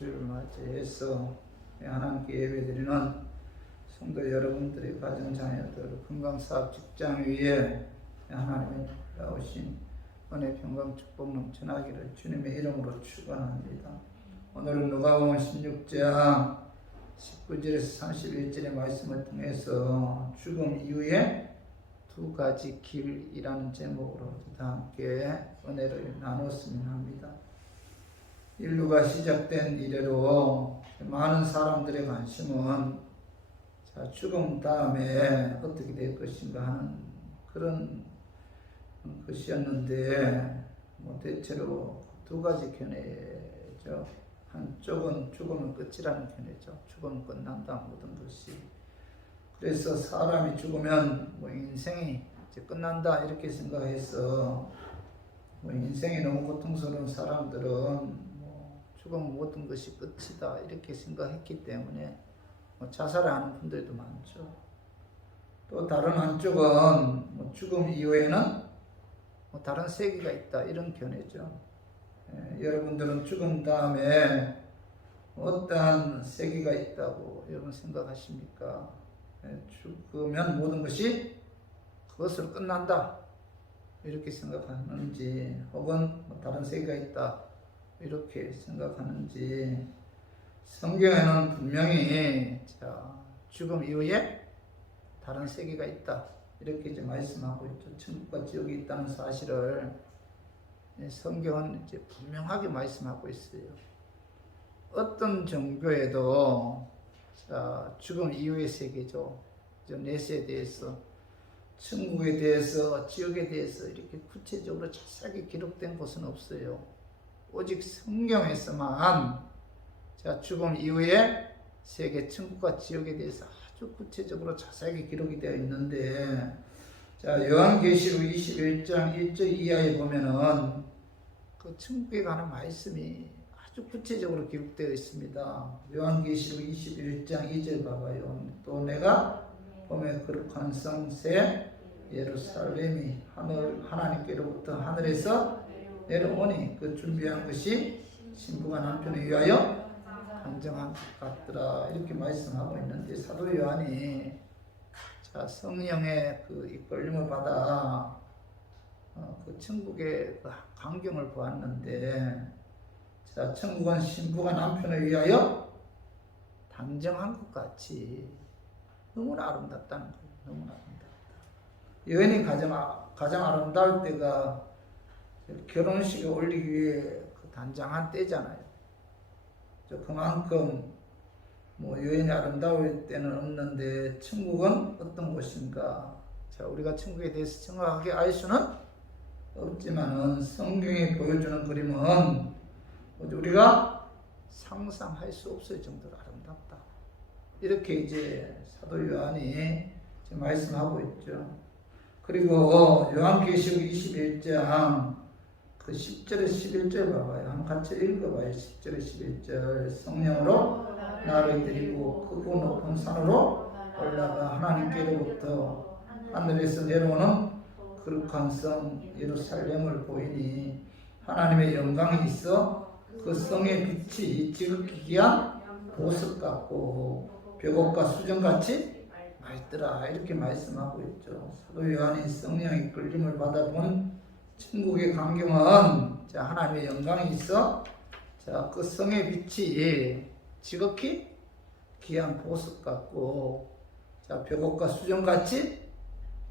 성주를 맞이해서 하나님께 예배드리는 성도 여러분들의 가정 자녀들 건강사업 직장 위에 하나님의 나오신 은혜 평강 축복 넘쳐나기를 주님의 이름으로 축원합니다. 오늘은 누가복음 16장 19절에서 31절의 말씀을 통해서 죽음 이후에 두 가지 길이라는 제목으로 다 함께 은혜를 나눴으면 합니다. 인류가 시작된 이래로 많은 사람들의 관심은 죽음 다음에 어떻게 될 것인가 하는 그런 것이었는데 대체로 두 가지 견해죠. 한쪽은 죽음은 끝이라는 견해죠. 죽음은 끝난다 모든 것이. 그래서 사람이 죽으면 인생이 이제 끝난다 이렇게 생각해서 인생이 너무 고통스러운 사람들은 죽으면 모든 것이 끝이다 이렇게 생각했기 때문에 자살을 하는 분들도 많죠. 또 다른 한쪽은 죽음 이후에는 다른 세계가 있다 이런 견해죠. 여러분들은 죽음 다음에 어떠한 세계가 있다고 여러분 생각하십니까? 죽으면 모든 것이 그것으로 끝난다 이렇게 생각하는지, 혹은 다른 세계가 있다 이렇게 생각하는지. 성경에는 분명히 죽음 이후에 다른 세계가 있다 이렇게 이제 말씀하고 있죠. 천국과 지옥이 있다는 사실을 성경은 이제 분명하게 말씀하고 있어요. 어떤 종교에도 죽음 이후의 세계죠. 내세에 대해서, 천국에 대해서, 지옥에 대해서 이렇게 구체적으로 자세하게 기록된 곳은 없어요. 오직 성경에서만 죽음 이후의 세계, 천국과 지옥에 대해서 아주 구체적으로 자세하게 기록이 되어 있는데, 요한계시록 21장 1절 이하에 보면은 그 천국에 관한 말씀이 아주 구체적으로 기록되어 있습니다. 요한계시록 21장 2절 봐봐요. 또 내가 봄에 거룩한 성새 예루살렘이 하나님께로부터 하늘에서 내려오니 그 준비한 것이 신부가 남편을 위하여 단정한 것 같더라 이렇게 말씀하고 있는데, 사도 요한이 성령의 그 이끌림을 받아 그 천국의 그 광경을 보았는데, 천국은 신부가 남편을 위하여 단정한 것 같이 너무나 아름답다는 거예요. 너무나 아름답다. 여인이 가장 아름다울 때가 결혼식에 올리기 위해 그 단장한 때잖아요. 그만큼 여인이 아름다울 때는 없는데, 천국은 어떤 곳인가? 우리가 천국에 대해서 정확하게 알 수는 없지만은 성경이 보여주는 그림은 우리가 상상할 수 없을 정도로 아름답다. 이렇게 이제 사도 요한이 말씀하고 있죠. 그리고 요한계시록 21장 그 10절에 11절 봐봐요. 한번 같이 읽어봐요. 10절에 11절. 성령으로 나를 데리고 크고 높은 산으로 올라가 하나님께로부터 하늘에서 내려오는 거룩한 성 예루살렘을 보이니 하나님의 영광이 있어 그 성의 빛이 지극히 귀한 보석 같고 벽옥과 수정같이 맑더라 이렇게 말씀하고 있죠. 사도 요한이 성령의 이끌림을 받아본 천국의 광경은 하나님의 영광이 있어 그 성의 빛이 지극히 귀한 보석 같고 벽옥과 수정같이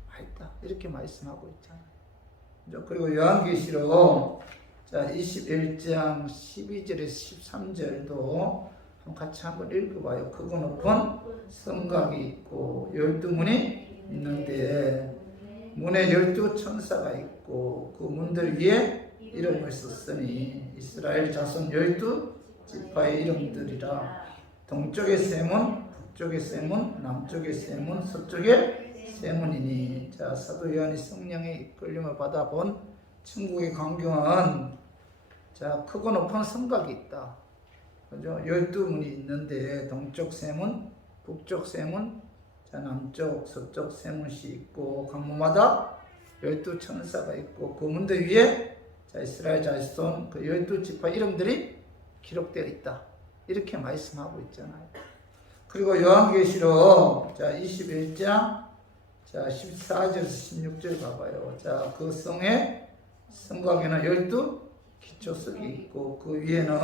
맑다 이렇게 말씀하고 있잖아요. 그리고 요한계시록 21장 12절에서 13절도 같이 한번 읽어봐요. 크고 높은 성곽이 있고 12문이 있는데 문에 12천사가 있고 그 문들 위에 이름을 썼으니 이스라엘 자손 12지파의 이름들이라. 동쪽의 세 문, 북쪽의 세 문, 남쪽의 세 문, 서쪽의 세 문이니. 사도 요한이 성령의 이끌림을 받아본 천국의 광경은 크고 높은 성곽이 있다. 그죠? 12문이 있는데 동쪽 세 문, 북쪽 세 문, 남쪽, 서쪽 세 문이 있고 각 문마다 12천사가 있고 그 문들 위에 이스라엘 자손 그 12지파 이름들이 기록되어 있다 이렇게 말씀하고 있잖아요. 그리고 요한계시록 자 21장 자 14절에서 16절 봐봐요. 자 그 성에 성곽에는 12 기초석이 있고 그 위에는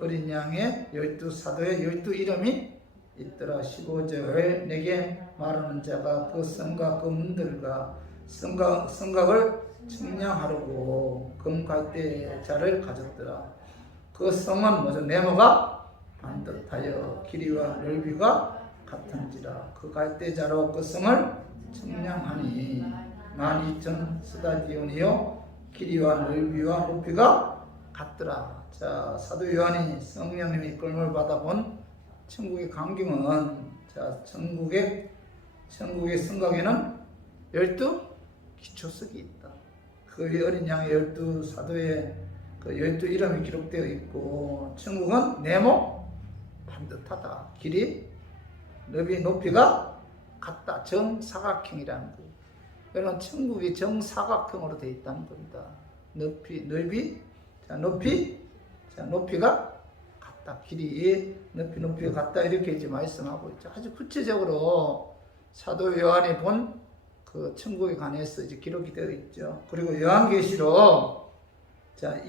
어린 양의 12사도의 12 이름이 있더라. 15절 내게 말하는 자가 그 성곽 그 문들과 성곽을 측량하려고 금갈대자를 가졌더라. 그 성은 뭐죠? 네모가 반듯하여 길이와 넓이가 같은지라. 그 갈대자로 그 성을 측량하니 12,000 스타디온이요 길이와 넓이와 높이가 같더라. 자 사도 요한이 성령님의 이끌림을 받아본 천국의 광경은 자 천국의 성곽에는 12 기초석이 있다. 그 어린 양의 12사도의 그 12 이름이 기록되어 있고 천국은 네모 반듯하다. 길이 넓이 높이가 같다. 정사각형이라는 거예요. 여러분 천국이 정사각형으로 되어 있다는 겁니다. 넓이 자 높이 자 높이가 같다. 길이 높이가 같다. 이렇게 이제 말씀하고 있죠. 아주 구체적으로 사도 요한이 본 그 천국에 관해서 이제 기록이 되어 있죠. 그리고 요한계시록 자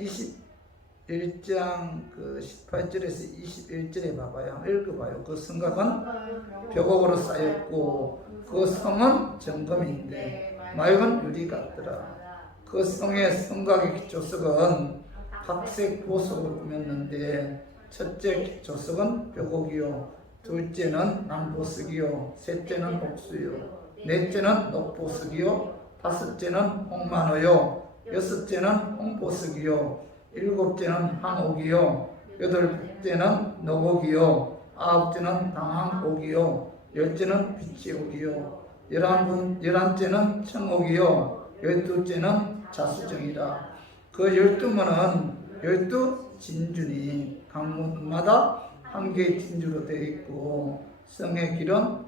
21장 그 18절에서 21절에 봐봐요. 한번 읽어봐요. 그 성곽은 벽옥으로 쌓였고 그 성은 정금인데 맑은 유리 같더라. 그 성의 성곽의 기초석은 각색 보석으로 꾸몄는데 첫째 기초석은 벽옥이요 둘째는 남보석이요 셋째는 옥수요 넷째는 녹보석이요 다섯째는 홍만호요 여섯째는 홍보석이요 일곱째는 황옥이요 여덟째는 녹옥이요 아홉째는 당황옥이요 열째는 빛이옥이요 열한째는 청옥이요 열둘째는 자수정이라. 그 12문은 12 진주니 각문마다 한 개의 진주로 되어 있고 성의 길은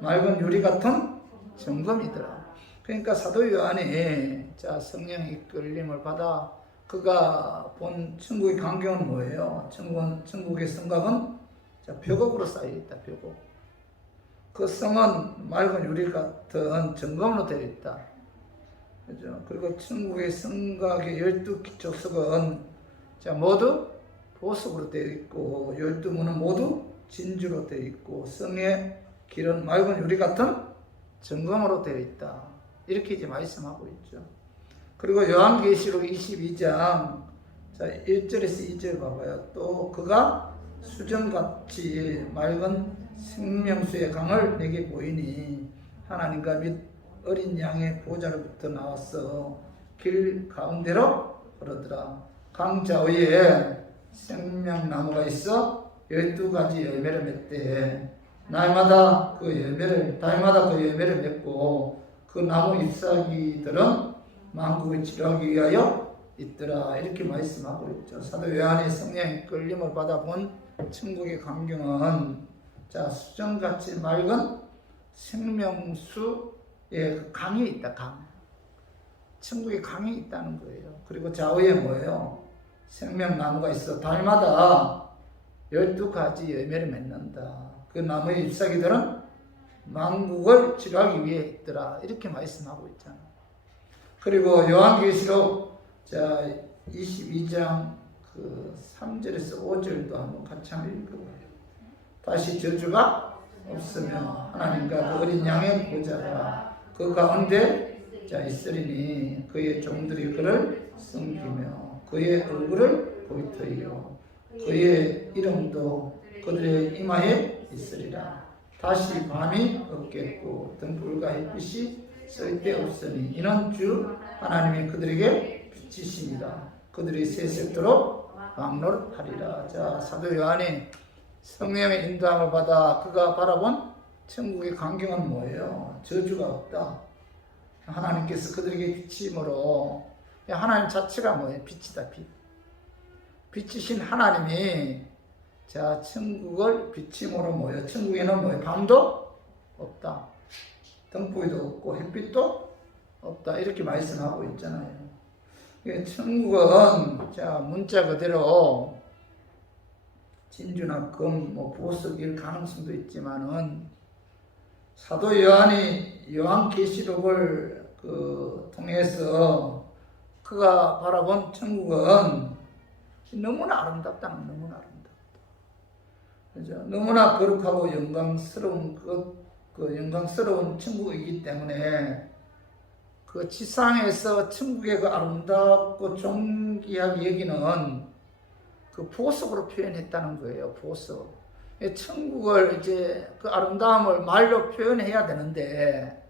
맑은 유리 같은 정금이더라. 그러니까 사도 요한이 자 성령의 이끌림을 받아 그가 본 천국의 광경은 뭐예요? 천국의 성곽은 자 벽옥으로 쌓여 있다. 벽옥. 그 성은 맑은 유리 같은 정금으로 되어 있다. 그죠? 그리고 천국의 성곽의 12 기초석은 자 모두 보석으로 되어 있고 12문은 모두 진주로 되어 있고 성의 길은 맑은 유리 같은 정금으로 되어 있다. 이렇게 이제 말씀하고 있죠. 그리고 요한계시록 22장 자 1절에서 2절 봐봐요. 또 그가 수정같이 맑은 생명수의 강을 내게 보이니 하나님과 및 어린 양의 보좌로부터 나와서 길 가운데로 흐르더라. 강 좌우에 생명나무가 있어 12가지 열매를 맺대. 달마다 그 열매를 맺고 그 나무 잎사귀들은 만국을 치료하기 위하여 있더라. 이렇게 말씀하고 있죠. 사도 요한이 성령의 끌림을 받아본 천국의 광경은 자 수정같이 맑은 생명수의 강이 있다. 강. 천국에 강이 있다는 거예요. 그리고 좌우에 뭐예요? 생명나무가 있어. 달마다 12가지 열매를 맺는다. 그 나무의 잎사귀들은 만국을 치료하기 위해 있더라. 이렇게 말씀하고 있잖아요. 그리고 요한계시록 자 22장 그 3절에서 5절도 한번 같이 한번 읽어봐요. 다시 저주가 없으며 하나님과 그 어린 양의 보좌가 그 가운데 자 있으리니 그의 종들이 그를 섬기며 그의 얼굴을 보이터이요 그의 이름도 그들의 이마에 있으리라. 다시 밤이 없겠고 등불과 햇빛이 쓸데없으니 이는 주 하나님이 그들에게 빛이시니라. 그들이 세세토록 왕노릇하리라. 자 사도 요한이 성령의 인도함을 받아 그가 바라본 천국의 광경은 뭐예요? 저주가 없다. 하나님께서 그들에게 빛이므로 하나님 자체가 뭐예요? 빛이다. 빛. 빛이신 하나님이 자 천국을 비침으로 뭐예요? 천국에는 뭐예요? 밤도 없다. 등불도 없고 햇빛도 없다. 이렇게 말씀하고 있잖아요. 천국은 자 문자 그대로 진주나 금, 보석일 가능성도 있지만은 사도 요한이 요한계시록을 통해서 그가 바라본 천국은 너무나 아름답다는, 너무나 아름답다. 그죠? 너무나 거룩하고 영광스러운 영광스러운 천국이기 때문에 그 지상에서 천국의 그 아름답고 존귀하게 여기는 그 보석으로 표현했다는 거예요. 보석. 천국을 이제 그 아름다움을 말로 표현해야 되는데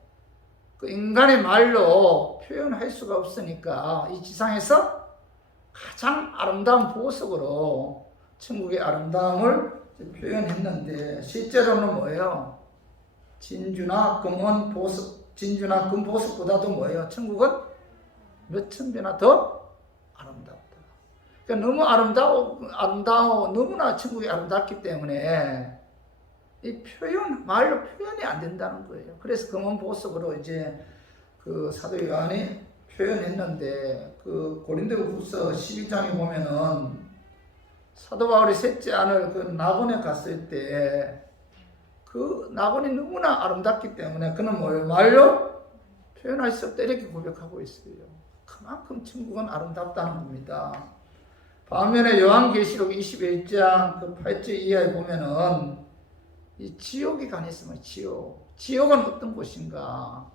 그 인간의 말로 표현할 수가 없으니까 이 지상에서 가장 아름다운 보석으로 천국의 아름다움을 표현했는데 실제로는 뭐예요? 진주나 금 보석보다도 뭐예요? 천국은 몇천 배나 더 아름답다. 그러니까 너무 아름다워, 너무나 천국이 아름답기 때문에 이 말로 표현이 안 된다는 거예요. 그래서 금은 보석으로 이제 그 사도 요한이 표현했는데 그 고린도후서 12장에 보면은 사도 바울이 셋째 안을 그 낙원에 갔을 때 그 낙원이 너무나 아름답기 때문에 그는 뭘 말로 표현할 수 없다 이렇게 고백하고 있어요. 그만큼 천국은 아름답다는 겁니다. 반면에 요한계시록 21장 그 8절 이하에 보면은 이 지옥에 관해서는 지옥은 어떤 곳인가?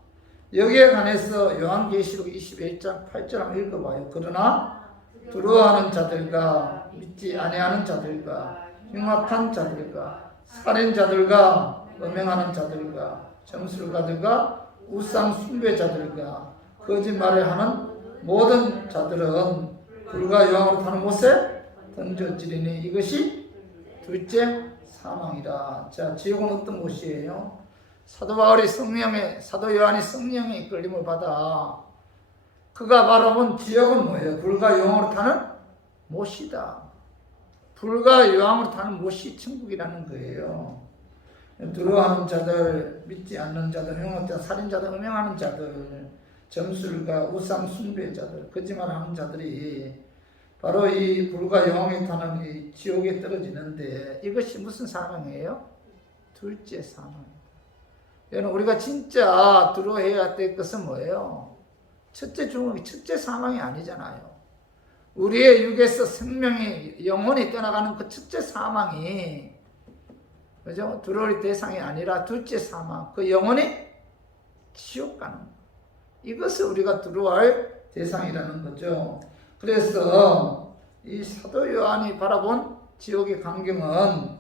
여기에 관해서 요한계시록 21장 8절 한번 읽어봐요. 그러나 두려워하는 자들과 믿지 아니하는 자들과 흉악한 자들과 살인자들과 음행하는 자들과 점술가들과 우상 숭배자들과 거짓말을 하는 모든 자들은 불과 요한으로 타는 못에 던져지리니 이것이 둘째 사망이라. 자, 지옥은 어떤 곳이에요? 사도 요한이 성령의 이끌림을 받아 그가 바라본 지옥은 뭐예요? 불과 요한으로 타는 못이다. 불과 요한으로 타는 못이 천국이라는 거예요. 두려워하는 자들, 믿지 않는 자들, 흉악자, 살인자들, 음행하는 자들, 점술가, 우상 숭배자들, 거짓말하는 자들이 바로 이 불과 영혼에 타는 이 지옥에 떨어지는데 이것이 무슨 사망이에요? 둘째 사망입니다. 여러분, 우리가 진짜 두려워해야 될 것은 뭐예요? 첫째 사망이 아니잖아요. 우리의 육에서 생명이, 영혼이 떠나가는 그 첫째 사망이, 그죠? 두려울 대상이 아니라 둘째 사망, 그 영혼이 지옥 가는 거. 이것을 우리가 두려워할 대상이라는 거죠. 그래서 이 사도 요한이 바라본 지옥의 광경은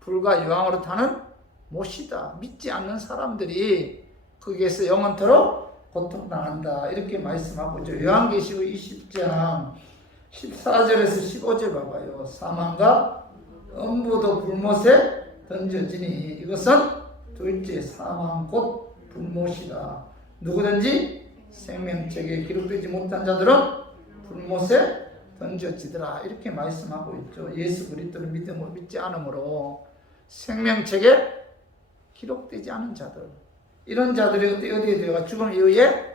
불과 유황으로 타는 못이다. 믿지 않는 사람들이 거기에서 영원토록 고통당한다. 이렇게 말씀하고 있죠. 요한계시록 20장 14절에서 15절 봐봐요. 사망과 음부도 불못에 던져지니 이것은 둘째 사망 곧 불못이다. 누구든지 생명책에 기록되지 못한 자들은 불못에 던져지더라. 이렇게 말씀하고 있죠. 예수 그리스도를 믿지 않으므로 생명책에 기록되지 않은 자들, 이런 자들이 어디에 들어가 죽음 이후에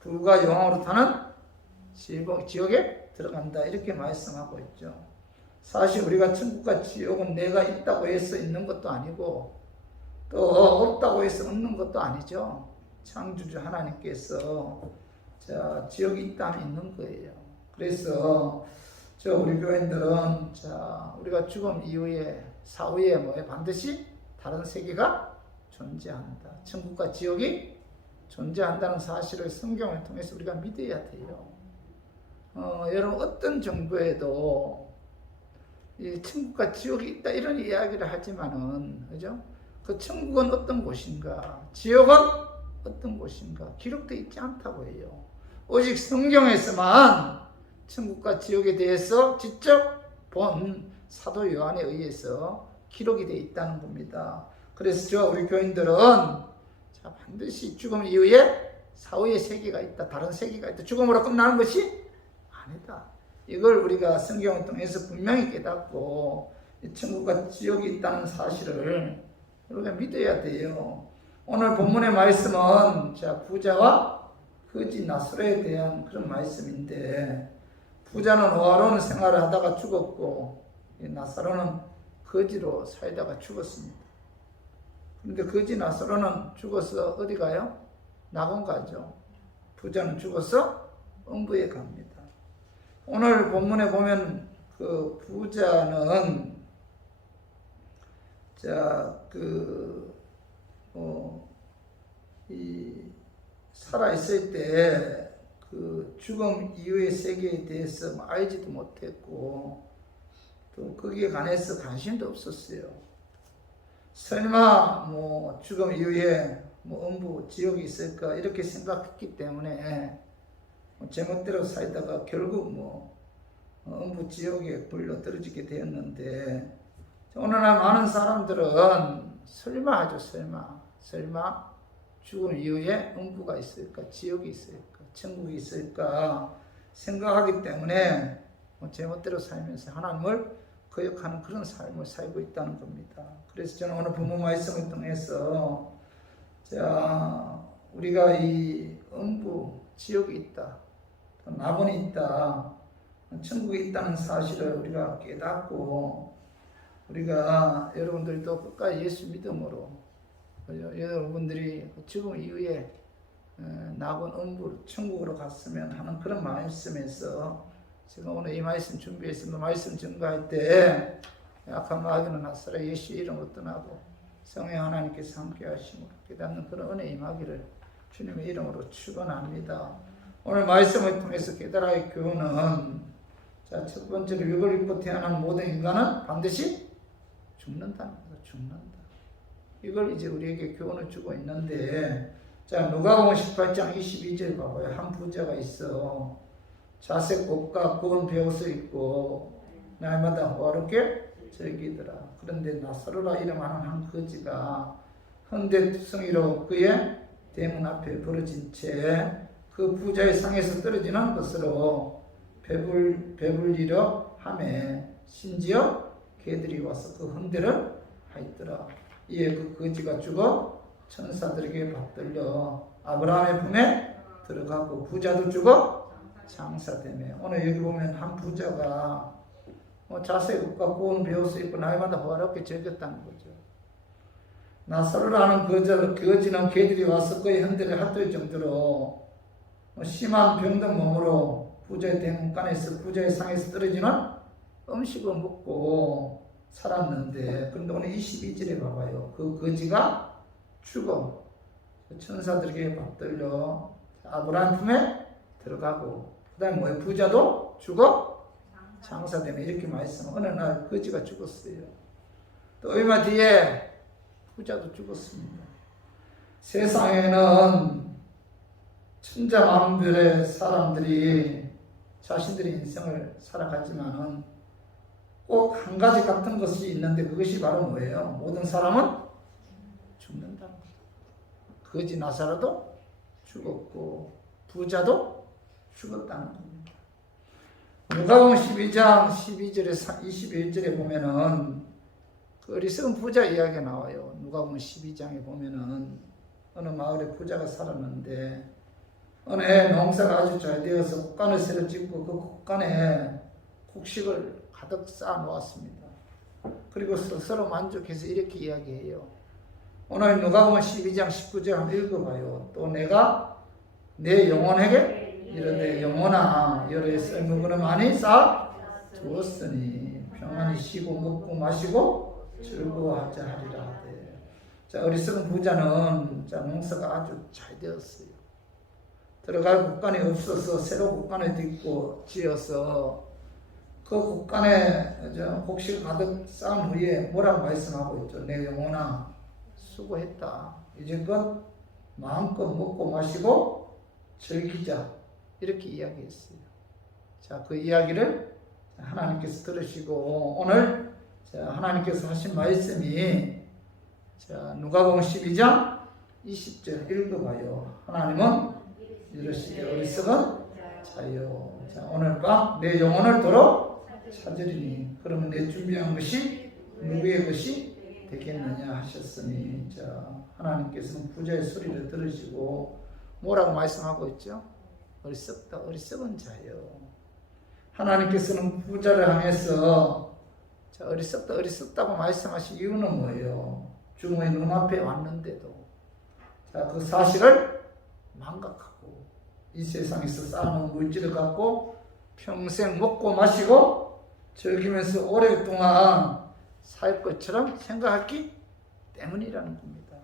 불과 영광으로 타는 지옥에 들어간다. 이렇게 말씀하고 있죠. 사실 우리가 천국과 지옥은 내가 있다고 해서 있는 것도 아니고 또 없다고 해서 없는 것도 아니죠. 창조주 하나님께서 지옥이 있다면 있는 거예요. 그래서 우리 교인들은 우리가 죽음 이후에 사후에 반드시 다른 세계가 존재한다. 천국과 지옥이 존재한다는 사실을 성경을 통해서 우리가 믿어야 돼요. 여러분 어떤 정부에도 이 천국과 지옥이 있다 이런 이야기를 하지만은 그죠? 그 천국은 어떤 곳인가? 지옥은 어떤 곳인가? 기록되어 있지 않다고 해요. 오직 성경에서만 천국과 지옥에 대해서 직접 본 사도 요한에 의해서 기록이 되어 있다는 겁니다. 그래서 우리 교인들은 반드시 죽음 이후에 사후의 세계가 있다, 다른 세계가 있다, 죽음으로 끝나는 것이 아니다. 이걸 우리가 성경을 통해서 분명히 깨닫고 천국과 지옥이 있다는 사실을 우리가 믿어야 돼요. 오늘 본문의 말씀은 부자와 거지 나사로에 대한 그런 말씀인데, 부자는 호화로운 생활을 하다가 죽었고 이 나사로는 거지로 살다가 죽었습니다. 그런데 거지 나사로는 죽어서 어디 가요? 낙원 가죠. 부자는 죽어서 음부에 갑니다. 오늘 본문에 보면 그 부자는 살아있을 때 그 죽음 이후의 세계에 대해서 알지도 못했고 또 거기에 관해서 관심도 없었어요. 설마 뭐 죽음 이후에 뭐 음부 지옥이 있을까 이렇게 생각했기 때문에 제멋대로 살다가 결국 뭐 음부 지옥에 불려 떨어지게 되었는데, 오늘날 많은 사람들은 설마 하죠. 설마 죽음 이후에 음부가 있을까, 지옥이 있을까, 천국이 있을까 생각하기 때문에 제멋대로 살면서 하나님을 거역하는 그런 삶을 살고 있다는 겁니다. 그래서 저는 오늘 본문 말씀을 통해서 우리가 이 음부, 지옥이 있다, 낙원이 있다, 천국이 있다는 사실을 우리가 깨닫고, 우리가 여러분들도 끝까지 예수 믿음으로 여러분들이 죽음 이후에 낙원, 음부, 천국으로 갔으면 하는 그런 말씀에서 제가 오늘 이 말씀 준비했습니다. 말씀 증거할 때 약한 마귀는 나사렛 예수 이름으로 떠나고 성령 하나님께서 함께 하심으로 깨닫는 그런 은혜 임하기를 주님의 이름으로 축원합니다. 오늘 말씀을 통해서 깨달아의 교훈은, 첫 번째로 육을 입고 태어난 모든 인간은 반드시 죽는다는 거죠. 죽는다. 이걸 이제 우리에게 교훈을 주고 있는데, 누가복음 18장 22절 봐봐요. 한 부자가 있어. 자색 옷과 고운 베옷을 입고 날마다 호화롭게 즐기더라. 그런데 나사로라 이름하는 한 거지가 헌데투성이로 그의 대문 앞에 부러진 채 그 부자의 상에서 떨어지는 것으로 배불리려 하매 심지어 개들이 와서 그 헌데를 하였더라. 이에 그 거지가 죽어 천사들에게 받들려 아브라함의 품에 들어가고 부자도 죽어 장사되며, 오늘 여기 보면 한 부자가 자색 옷과 고운 베옷을 입고 날마다 호화롭게 즐겼다는 거죠. 나사로라는 거지는 개들이 와서 그의 헌데를 핥을 정도로 심한 병든 몸으로 부자의 대문간에서 부자의 상에서 떨어지는 음식을 먹고 살았는데, 그런데 오늘 22절에 봐봐요. 그 거지가 죽어 천사들에게 받들려 아브라함 품에 들어가고, 그 다음에 뭐예요? 부자도 죽어 장사되며, 이렇게 말씀. 어느 날 거지가 죽었어요. 또 얼마 뒤에 부자도 죽었습니다. 세상에는 천자만별의 사람들이 자신들의 인생을 살아가지만은 꼭 한 가지 같은 것이 있는데, 그것이 바로 뭐예요? 모든 사람은 죽는다는 거예요. 거지 나사로도 죽었고 부자도 죽었다는 겁니다. 누가복음 12장 12절에서 21절에 보면은 그 어리석은 부자 이야기가 나와요. 누가복음 12장에 보면은 어느 마을에 부자가 살았는데, 어느 해 농사가 아주 잘 되어서 곡간을 새로 짓고 그 곡간에 곡식을 가득 쌓아 놓았습니다. 그리고 스스로 만족해서 이렇게 이야기해요. 오늘 누가복음 12장 19절 한번 읽어봐요. 또 내가 내 영혼에게 이르되 영혼아 여러 썰물 그릇 많이 쌓아 두었으니 평안히 쉬고 먹고 마시고 즐거워하자 하리라. 어리석은 부자는 농사가 아주 잘 되었어요. 들어갈 곳간이 없어서 새로 곳간을 지어서 그 곳간에 곡식을 가득 쌓은 후에 뭐라고 말씀하고 있죠? 내 영혼아 수고했다. 이제껏 마음껏 먹고 마시고 즐기자. 이렇게 이야기했어요. 그 이야기를 하나님께서 들으시고, 오늘 하나님께서 하신 말씀이 누가복음 12장 20절 읽어봐요. 하나님은 이르시되 어리석은 자여, 오늘 밤 내 영혼을 도로 찾으리니 그러면 내 준비한 것이 누구의 것이 되겠느냐 하셨으니, 하나님께서는 부자의 소리를 들으시고 뭐라고 말씀하고 있죠? 어리석다, 어리석은 자여. 하나님께서는 부자를 향해서 자, 어리석다고 말씀하신 이유는 뭐예요? 죽음의 눈앞에 왔는데도 자, 그 사실을 망각하고 이 세상에서 쌓아놓은 물질을 갖고 평생 먹고 마시고 즐기면서 오랫동안 살 것처럼 생각했기 때문이라는 겁니다.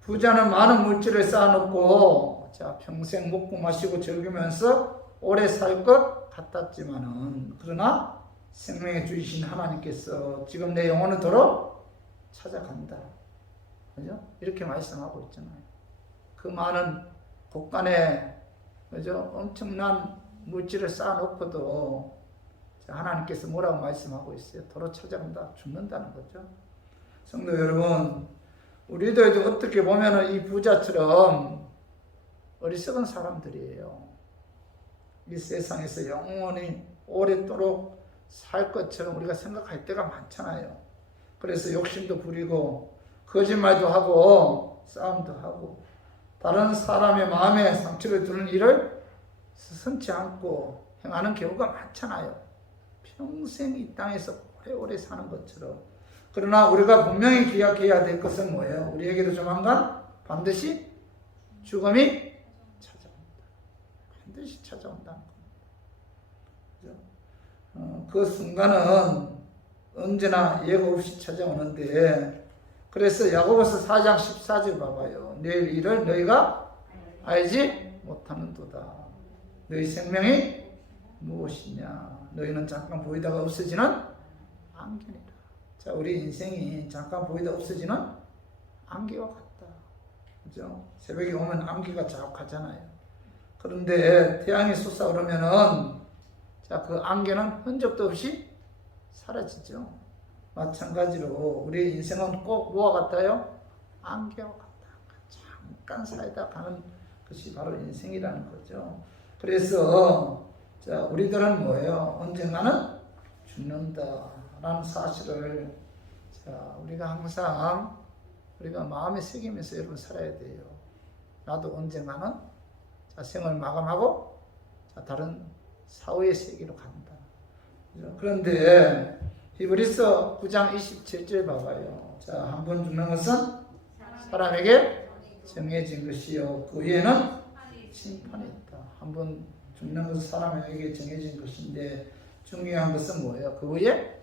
부자는 많은 물질을 쌓아놓고 자, 평생 먹고 마시고 즐기면서 오래 살 것 같았지만은 그러나 생명의 주이신 하나님께서 지금 내 영혼을 도로 찾아간다. 그죠? 이렇게 말씀하고 있잖아요. 그 많은 곳간에 그죠? 엄청난 물질을 쌓아놓고도 하나님께서 뭐라고 말씀하고 있어요? 도로 찾아간다. 죽는다는 거죠. 성도 여러분, 우리도 이제 어떻게 보면은 이 부자처럼 어리석은 사람들이에요. 이 세상에서 영원히 오랫도록 살 것처럼 우리가 생각할 때가 많잖아요. 그래서 욕심도 부리고 거짓말도 하고 싸움도 하고 다른 사람의 마음에 상처를 주는 일을 서슴지 않고 행하는 경우가 많잖아요. 평생 이 땅에서 오래오래 사는 것처럼. 그러나 우리가 분명히 기억해야 될 것은 뭐예요? 우리에게도 조만간 반드시 죽음이 찾아온다. 반드시 찾아온다는 겁니다. 그 순간은 언제나 예고 없이 찾아오는데 그래서 야고보서 4장 14절 봐봐요. 내일 일을 너희가 알지 못하는도다. 너희 생명이 무엇이냐? 너희는 잠깐 보이다가 없어지는 안개니라. 자, 우리 인생이 잠깐 보이다 없어지는 안개와 같다. 그죠? 새벽에 오면 안개가 자욱하잖아요. 그런데 태양이 솟아오르면은 자, 그 안개는 흔적도 없이 사라지죠. 마찬가지로 우리 인생은 꼭 뭐와 같아요? 안개와 같다. 잠깐 살다 가는 것이 바로 인생이라는 거죠. 그래서 자, 우리들은 뭐예요? 언젠가는 죽는다라는 사실을 자, 우리가 항상 우리가 마음에 새기면서 여러분 살아야 돼요. 나도 언젠가는 자, 생을 마감하고 자, 다른 사후의 세계로 간다. 그런데 히브리서 9장 27절 봐봐요. 자, 한 번 죽는 것은 사람에게 정해진 것이요 그 위에는 심판이 있다. 한 번 죽는 것은 사람에게 정해진 것인데 중요한 것은 뭐예요? 그 위에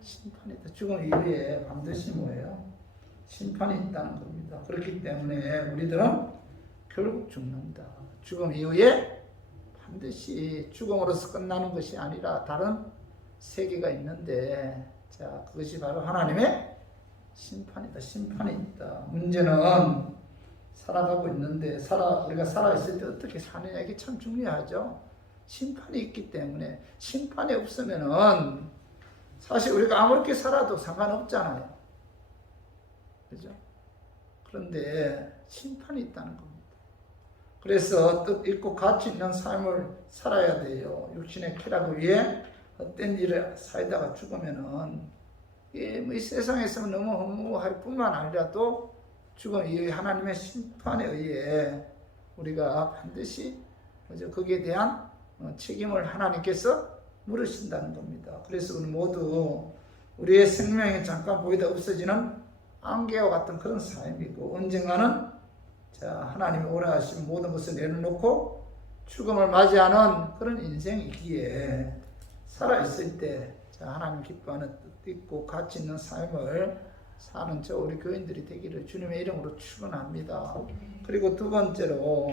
심판이 있다. 죽음 이후에 반드시 뭐예요? 심판이 있다는 겁니다. 그렇기 때문에 우리들은 결국 죽는다. 죽음 이후에 반드시 죽음으로서 끝나는 것이 아니라 다른 세계가 있는데 자, 그것이 바로 하나님의 심판이다. 심판이 있다. 문제는 살아가고 있는데 우리가 살아있을 때 어떻게 사느냐 이게 참 중요하죠. 심판이 있기 때문에 심판이 없으면은 사실 우리가 아무렇게 살아도 상관없잖아요. 그죠? 그런데 심판이 있다는 겁니다. 그래서 뜻 있고 가치 있는 삶을 살아야 돼요. 육신의 쾌락 위에 헛된 일을 살다가 죽으면은 이 세상에서는 너무 허무할 뿐만 아니라 또 죽음 이후에 하나님의 심판에 의해 우리가 반드시 거기에 대한 책임을 하나님께서 물으신다는 겁니다. 그래서 우리 모두 우리의 생명이 잠깐 보이다 없어지는 안개와 같은 그런 삶이고 언젠가는 자, 하나님이 오라 하시면 모든 것을 내려놓고 죽음을 맞이하는 그런 인생이기에 살아있을 때 자, 하나님 기뻐하는 뜻 있고 가치 있는 삶을 사는 저 우리 교인들이 되기를 주님의 이름으로 축원합니다. 그리고 두 번째로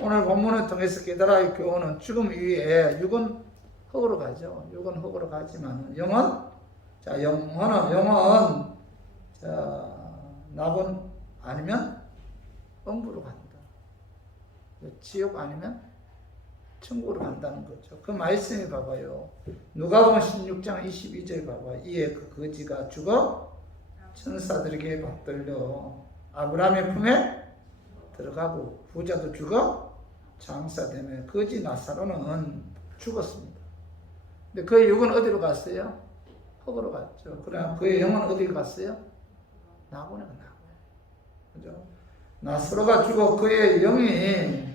오늘 본문을 통해서 깨달아야 교훈은 죽음 이후에 육은 흙으로 가죠. 육은 흙으로 가지만 영은 자, 영은 자, 낙원 아니면 음부로 간다. 지옥 아니면 천국으로 간다는 거죠. 그 말씀이 봐봐요. 누가복음 16장 22절 봐봐. 이에 그 거지가 죽어 천사들에게 받들려 아브라함의 품에 들어가고 부자도 죽어 장사되며 거지 나사로는 죽었습니다. 근데 그의 육은 어디로 갔어요? 흙으로 갔죠. 그러나 그의 영은 어디로 갔어요? 낙원에 갔어요. 그죠? 나사로가 죽어 그의 영이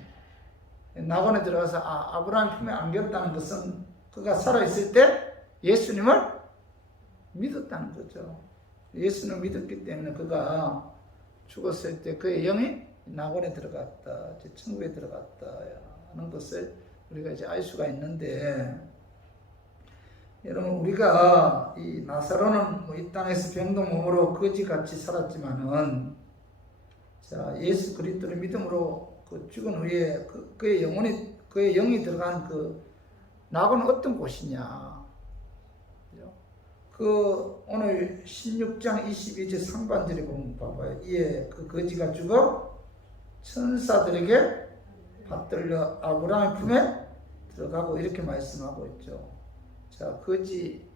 낙원에 들어가서 아브라함 품에 안겼다는 것은 그가 살아있을 때 예수님을 믿었다는 거죠. 예수는 믿었기 때문에 그가 죽었을 때 그의 영이 낙원에 들어갔다, 천국에 들어갔다 하는 것을 우리가 이제 알 수가 있는데, 여러분 우리가 이 나사로는 이 땅에서 병든 몸으로 거지같이 살았지만은, 자 예수 그리스도를 믿음으로 그 죽은 후에 그의 영이 들어간 그 낙원은 어떤 곳이냐? 그 오늘 16장 22절 상반절에 보면 봐봐요. 이에 그 거지가 죽어 천사들에게 받들려 아브라함의 품에 들어가고 이렇게 말씀하고 있죠. 자, 거지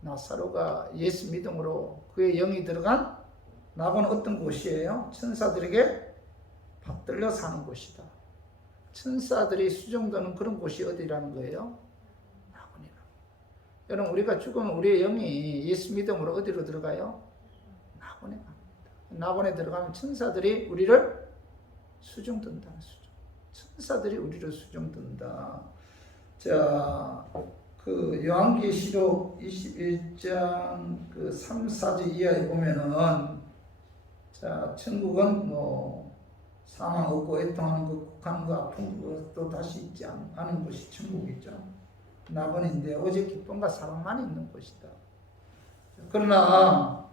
나사로가 예수 믿음으로 그의 영이 들어간 낙원은 어떤 곳이에요? 천사들에게 받들려 사는 곳이다. 천사들이 수종되는 그런 곳이 어디라는 거예요? 낙원이라. 여러분 우리가 죽으면 우리의 영이 예수 믿음으로 어디로 들어가요? 낙원에 갑니다. 낙원에 들어가면 천사들이 우리를 수종든다. 천사들이 우리를 수종든다. 자, 그 요한계시록 21장 그 3, 4절 이하에 보면은, 자, 천국은 뭐 사망 없고 애통하는 것, 국한과 아픈 것도 다시 있지 않은 곳이 천국이죠. 낙원인데 오직 기쁨과 사랑만 있는 곳이다. 그러나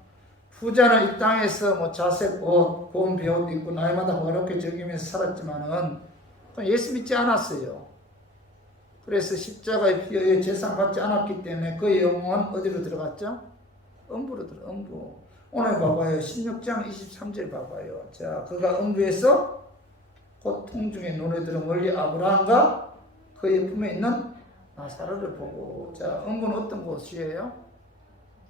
부자는 이 땅에서 뭐 자색 옷, 고운 배옷도 입고 날마다 어렵게 즐기면서 살았지만은 예수 믿지 않았어요. 그래서 십자가에 피어 재산 받지 않았기 때문에 그 영혼은 어디로 들어갔죠? 음부로 들어. 음부. 오늘 봐봐요. 16장 23절 봐봐요. 자, 그가 음부에서 고통 중에 눈에 들어 멀리 아브라함과 그의 품에 있는 나사로를 보고. 자, 음부는 어떤 곳이에요?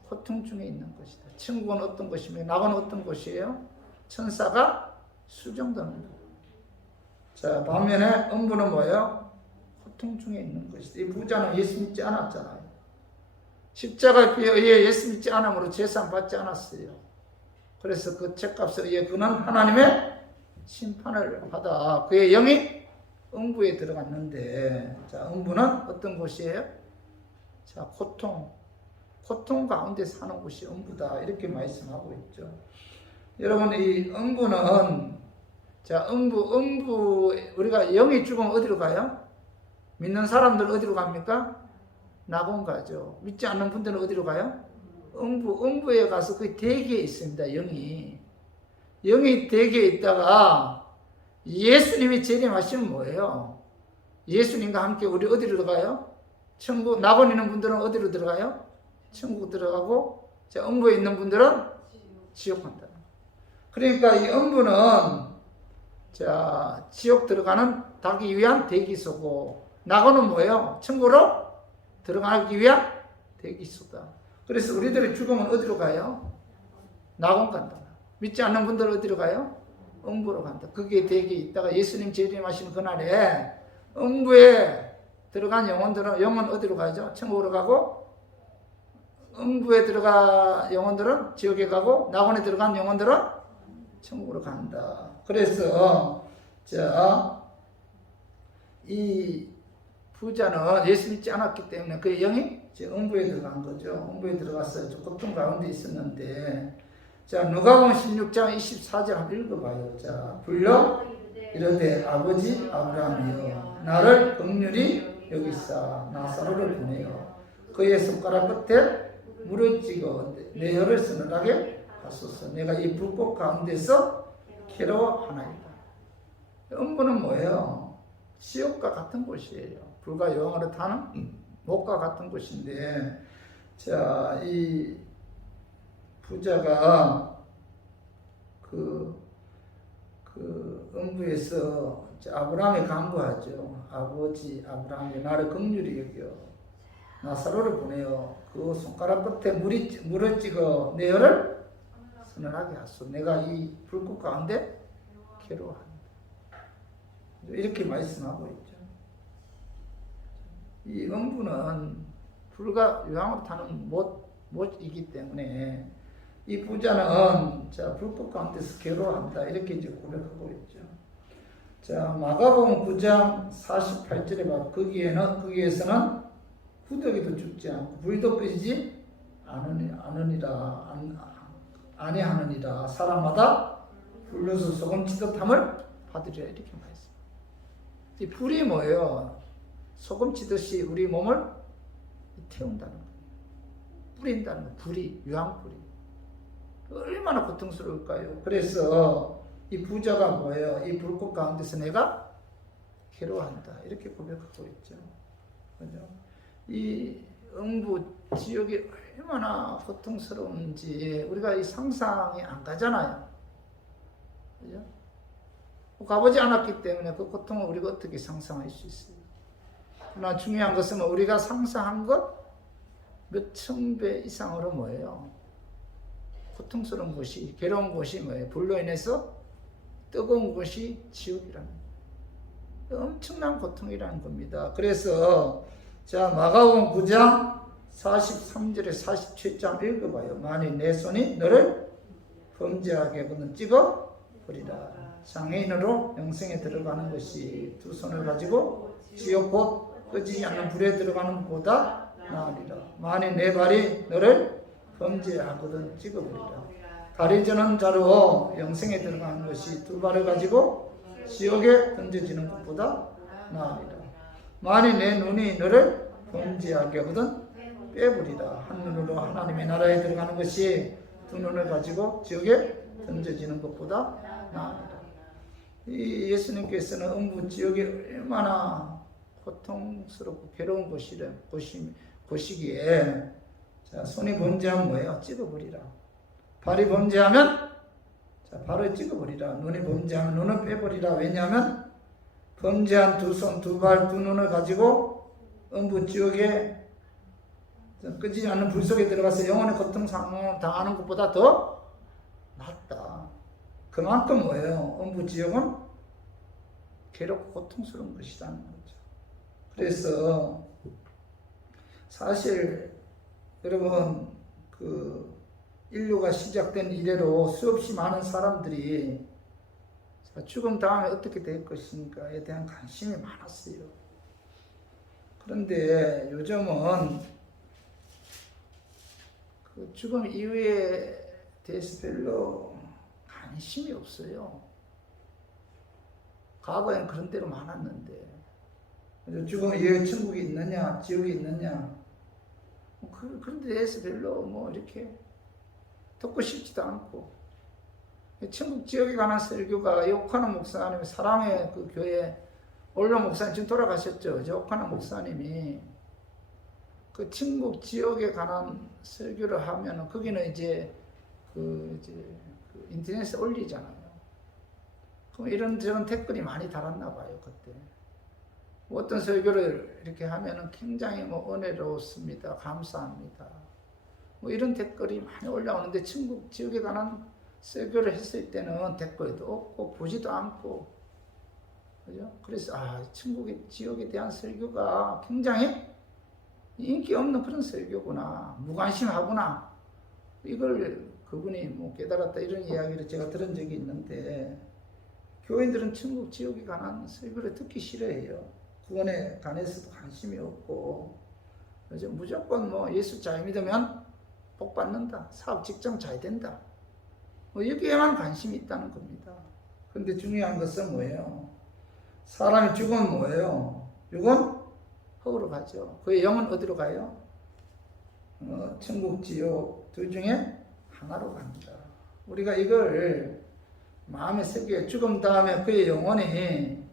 고통 중에 있는 것이다. 천국은 어떤 곳이며 낙원은 어떤 곳이에요? 천사가 수종되는 곳. 자, 반면에 음부는 뭐예요? 고통 중에 있는 것이다. 이 부자는 예수 믿지 않았잖아요. 십자가에 의해 예수 믿지 않음으로 재산 받지 않았어요. 그래서 그 책값에 의해 그는 하나님의 심판을 받아 그의 영이 음부에 들어갔는데, 자, 음부는 어떤 곳이에요? 자, 고통 가운데 사는 곳이 음부다. 이렇게 말씀하고 있죠. 여러분, 이 음부는, 자, 음부, 우리가 영이 죽으면 어디로 가요? 믿는 사람들 어디로 갑니까? 낙원 가죠. 믿지 않는 분들은 어디로 가요? 음부에 가서 그 대기에 있습니다. 영이 대기에 있다가 예수님이 재림하시면 뭐예요? 예수님과 함께 우리 어디로 들어가요? 천국. 낙원 있는 분들은 어디로 들어가요? 천국 들어가고, 자, 음부에 있는 분들은 지옥 간다. 그러니까 이 음부는, 자, 지옥 들어가는 가기 위한 대기소고, 낙원은 뭐예요? 천국으로 들어가기 위한 대기소다. 그래서 우리들이 죽으면 어디로 가요? 낙원 간다. 믿지 않는 분들은 어디로 가요? 음부로 간다. 거기에 대기에 있다가 예수님 재림하시는 그날에 음부에 들어간 영은 어디로 가죠? 천국으로 가고, 음부에 들어간 영혼들은 지옥에 가고, 낙원에 들어간 영혼들은 천국으로 간다. 그래서, 자, 이 부자는 예수 믿지 않았기 때문에 그 영이 음부에 들어간 거죠. 음부에 들어가서 고통 가운데 있었는데, 자, 누가복음 16장 24절 한번 읽어봐요. 자, 불러 이르되 아버지 아브라함이여 나를 긍휼히 여기사 나사로를 보내어 그의 손가락 끝에 물을 찍어 내 혀를 서늘하게 하소서. 내가 이 불꽃 가운데서 괴로워하나이다. 음부는 뭐예요? 지옥과 같은 곳이에요. 불과 여왕으로 타는 목과 같은 곳인데, 자, 이 부자가 그 음부에서 아브라함에 간구하죠. 아버지 아브라함이 나를 긍휼히 여겨 나사로를 보내어 그 손가락 끝에 물을 찍어 내 혀를 서늘하게 하소. 내가 이 불꽃 가운데 괴로워한다. 이렇게 말씀하고 있죠. 이 음부는 불과 유황으로 타는 못이기 때문에 이 부자는, 자, 불꽃 가운데서 괴로워한다. 이렇게 이제 고백하고 있죠. 자, 마가복음 9장 48절에 봐. 거기에서는 구더기도 죽지 않고 불도 끄지 아니하느니라. 사람마다 불로서 소금 치듯함을 받으리라. 이렇게 말했습니다. 이 불이 뭐예요? 소금 치듯이 우리 몸을 태운다는 거예요. 뿌린다는 거예요. 불이, 유황불이. 얼마나 고통스러울까요? 그래서 이 부자가 뭐예요? 이 불꽃 가운데서 내가 괴로워한다. 이렇게 고백하고 있죠. 그죠? 이 음부 지역이 얼마나 고통스러운지 우리가 이 상상이 안 가잖아요. 그죠? 가보지 않았기 때문에 그 고통을 우리가 어떻게 상상할 수 있어요? 그러나 중요한 것은 우리가 상상한 것 몇천 배 이상으로 뭐예요? 고통스러운 곳이, 괴로운 곳이 뭐예요? 불로 인해서 뜨거운 곳이 지옥이라는 거예요. 엄청난 고통이라는 겁니다. 그래서 자, 마가복음 9장 43절에 47장 읽어봐요. 만일 내 손이 너를 범죄하게 하거든 찍어버리라. 장애인으로 영생에 들어가는 것이 두 손을 가지고 지옥 곧 끄지지 않는 불에 들어가는 것보다 나으리라. 만일 내 발이 너를 범죄하거든 찍어버리라. 다리 저는 자로 영생에 들어가는 것이 두 발을 가지고 지옥에 던져지는 것보다 나으리라. 만일 내 눈이 너를 범죄하게 하거든 빼버리라. 한 눈으로 하나님의 나라에 들어가는 것이 두 눈을 가지고 지옥에 던져지는 것보다 나으리라. 이 예수님께서는 음부 지옥이 얼마나 고통스럽고 괴로운 곳이기에 자, 손이 범죄하면 뭐예요? 찍어버리라. 발이 범죄하면 자, 발을 찍어버리라. 눈이 범죄하면 눈을 빼버리라. 왜냐하면 범죄한 두 손, 두 발, 두 눈을 가지고 음부 지옥에 끄지 않는 불 속에 들어가서 영원의 고통 상황을 당하는 것보다 더 낫다. 그만큼 뭐예요? 음부 지옥은 괴롭고 고통스러운 것이라는 거죠. 그래서 사실 여러분 그 인류가 시작된 이래로 수없이 많은 사람들이 죽음 다음에 어떻게 될 것인가에 대한 관심이 많았어요. 그런데 요즘은 그 죽음 이후에 대해서 별로 관심이 없어요. 과거에는 그런 때로 많았는데 죽음 이후에 천국이 있느냐 지옥이 있느냐 그런 데 대해서 별로 뭐 이렇게 듣고 싶지도 않고 천국 지옥에 관한 설교가 오카노 목사님 사랑의 그 교회 올로 목사님 지금 돌아가셨죠. 오카노 목사님이 그 천국 지옥에 관한 설교를 하면 거기는 이제 그 인터넷에 올리잖아요. 그럼 이런저런 댓글이 많이 달았나 봐요 그때. 어떤 설교를 이렇게 하면은 굉장히 뭐 은혜로웠습니다. 감사합니다. 뭐 이런 댓글이 많이 올라오는데 천국 지옥에 관한 설교를 했을 때는 댓글도 없고 보지도 않고 그죠? 그래서 천국의 지옥에 대한 설교가 굉장히 인기 없는 그런 설교구나. 무관심하구나. 이걸 그분이 뭐 깨달았다 이런 이야기를 제가 들은 적이 있는데 교인들은 천국 지옥에 관한 설교를 듣기 싫어해요. 구원에 관해서도 관심이 없고 그래서 무조건 뭐 예수 잘 믿으면 복 받는다. 사업 직장 잘 된다. 뭐 여기에만 관심이 있다는 겁니다. 그런데 중요한 것은 뭐예요? 사람이 죽으면 뭐예요? 육은 흙으로 가죠. 그의 영은 어디로 가요? 천국 지옥 둘 중에 하나로 갑니다. 우리가 이걸 마음에 새겨 죽음 다음에 그의 영혼이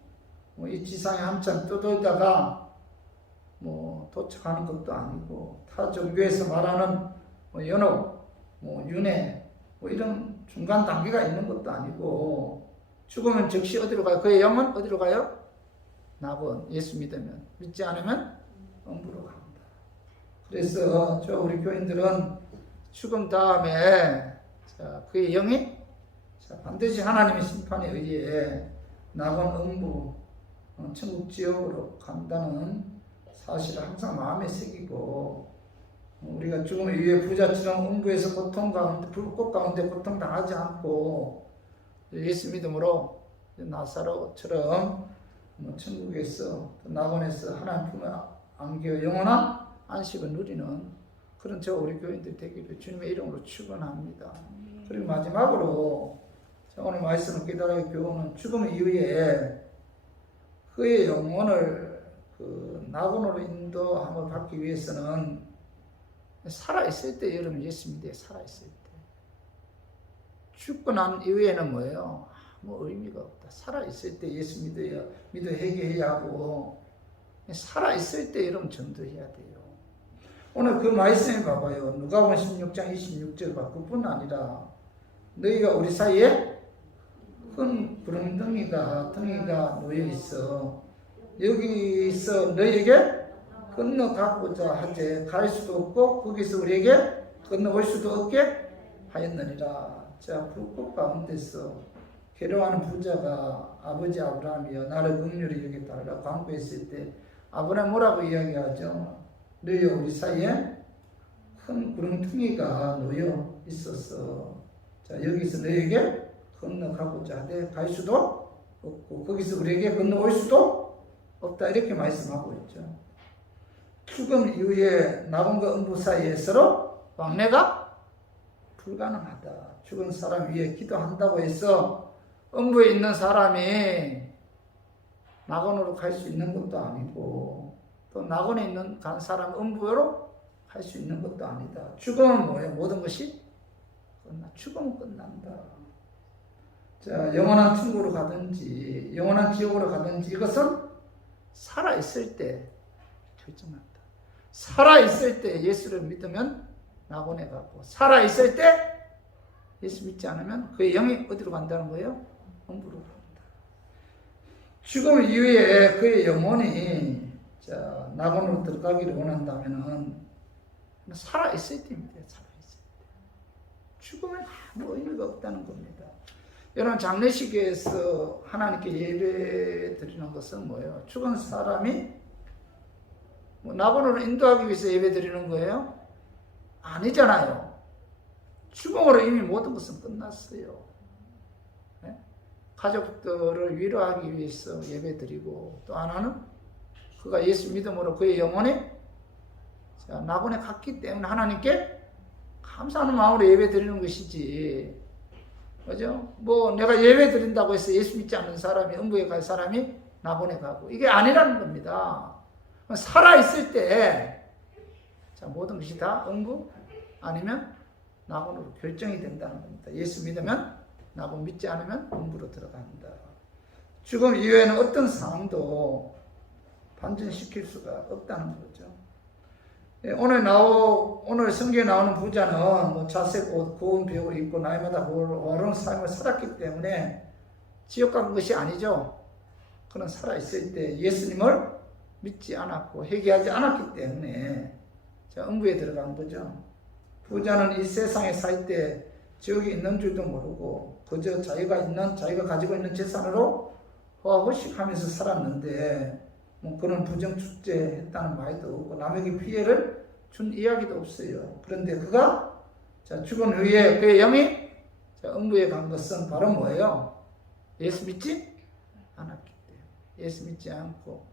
이 지상에 한참 떠돌다가 도착하는 것도 아니고 타 종교에서 말하는 연옥, 윤회 이런 중간 단계가 있는 것도 아니고 죽으면 즉시 어디로 가요? 그의 영은 어디로 가요? 낙원, 예수 믿으면. 믿지 않으면 음부로 갑니다. 그래서 우리 교인들은 죽음 다음에 그의 영이 반드시 하나님의 심판에 의해 낙원, 음부, 천국, 지옥으로 간다는 사실을 항상 마음에 새기고 우리가 죽음 이후에 부자처럼 음부에서 고통 가운데 불꽃 가운데 고통당하지 않고 예수 믿음으로 나사로처럼 천국에서 낙원에서 하나님 품에 안겨 영원한 안식을 누리는 그런 저 우리 교인들 되기를 주님의 이름으로 축원합니다. 그리고 마지막으로 오늘 말씀을 깨달아 교훈은 죽음 이후에 그의 영혼을 그 낙원으로 인도함을 받기 위해서는 살아있을 때 여러분 예수 믿어야 살아있을 때. 죽고 난 이후에는 뭐예요? 아무 의미가 없다. 살아있을 때 예수 믿어 회개해야 하고 살아있을 때 여러분 전도해야 돼요. 오늘 그 말씀에 봐봐요. 누가복음 16장 26절 봐. 그뿐 아니라 너희가 우리 사이에 큰 구름덩이가 놓여 있어. 여기서 너희에게 건너가고자 하되 갈 수도 없고 거기서 우리에게 건너올 수도 없게 하였느니라. 자, 불꽃 가운데서 괴로워하는 부자가 아버지 아브라함이여 나를 긍휼히 여겨달라 간구했을 때 아브라함 뭐라고 이야기하죠? 너희 우리 사이에 큰 구름퉁이가 놓여 있었어. 자, 여기서 너희에게 건너가고자 하되 갈 수도 없고 거기서 우리에게 건너올 수도 없다. 이렇게 말씀하고 있죠. 죽음 이후에 낙원과 음부 사이에 서로 왕래가 불가능하다. 죽은 사람 위에 기도한다고 해서 음부에 있는 사람이 낙원으로 갈 수 있는 것도 아니고 또 낙원에 있는 간 사람 음부로 갈 수 있는 것도 아니다. 죽음은 뭐예요? 모든 것이 죽음은 끝난다. 자, 영원한 천국으로 가든지 영원한 지옥으로 가든지 이것은 살아있을 때 결정한다. 살아있을 때 예수를 믿으면 낙원에 가고 살아있을 때 예수 믿지 않으면 그의 영이 어디로 간다는 거예요? 음부로 간다. 죽음 이후에 그의 영혼이 자, 낙원으로 들어가기를 원한다면 살아있을 때입니다. 살아있을 때. 죽으면 아무 의미가 없다는 겁니다. 여러분 장례식에서 하나님께 예배 드리는 것은 뭐예요? 죽은 사람이 낙원으로 인도하기 위해서 예배 드리는 거예요? 아니잖아요. 죽음으로 이미 모든 것은 끝났어요. 네? 가족들을 위로하기 위해서 예배 드리고 또 하나는 그가 예수 믿음으로 그의 영혼이 낙원에 갔기 때문에 하나님께 감사하는 마음으로 예배 드리는 것이지. 그죠? 뭐 내가 예배 드린다고 해서 예수 믿지 않는 사람이 음부에 갈 사람이 낙원에 가고 이게 아니라는 겁니다. 살아있을 때 자, 모든 것이 다 음부 아니면 낙원으로 결정이 된다는 겁니다. 예수 믿으면 낙원, 믿지 않으면 음부로 들어간다. 죽음 이후에는 어떤 상황도 반전시킬 수가 없다는 거죠. 오늘 성경에 나오는 부자는 뭐 자색 옷, 고운 벽을 입고 나이마다 어려운 삶을 살았기 때문에 지옥 간 것이 아니죠. 그는 살아있을 때 예수님을 믿지 않았고 회개하지 않았기 때문에 자, 음부에 들어간 거죠. 부자는 이 세상에 살 때 지옥이 있는 줄도 모르고 그저 자기가 가지고 있는 재산으로 호화호식하면서 살았는데 뭐 그런 부정축제했다는 말도 없고 남에게 피해를 준 이야기도 없어요. 그런데 그가 자, 죽은 후에 그의 영이 자, 음부에 간 것은 바로 뭐예요? 예수 믿지 않았기 때문에 예수 믿지 않고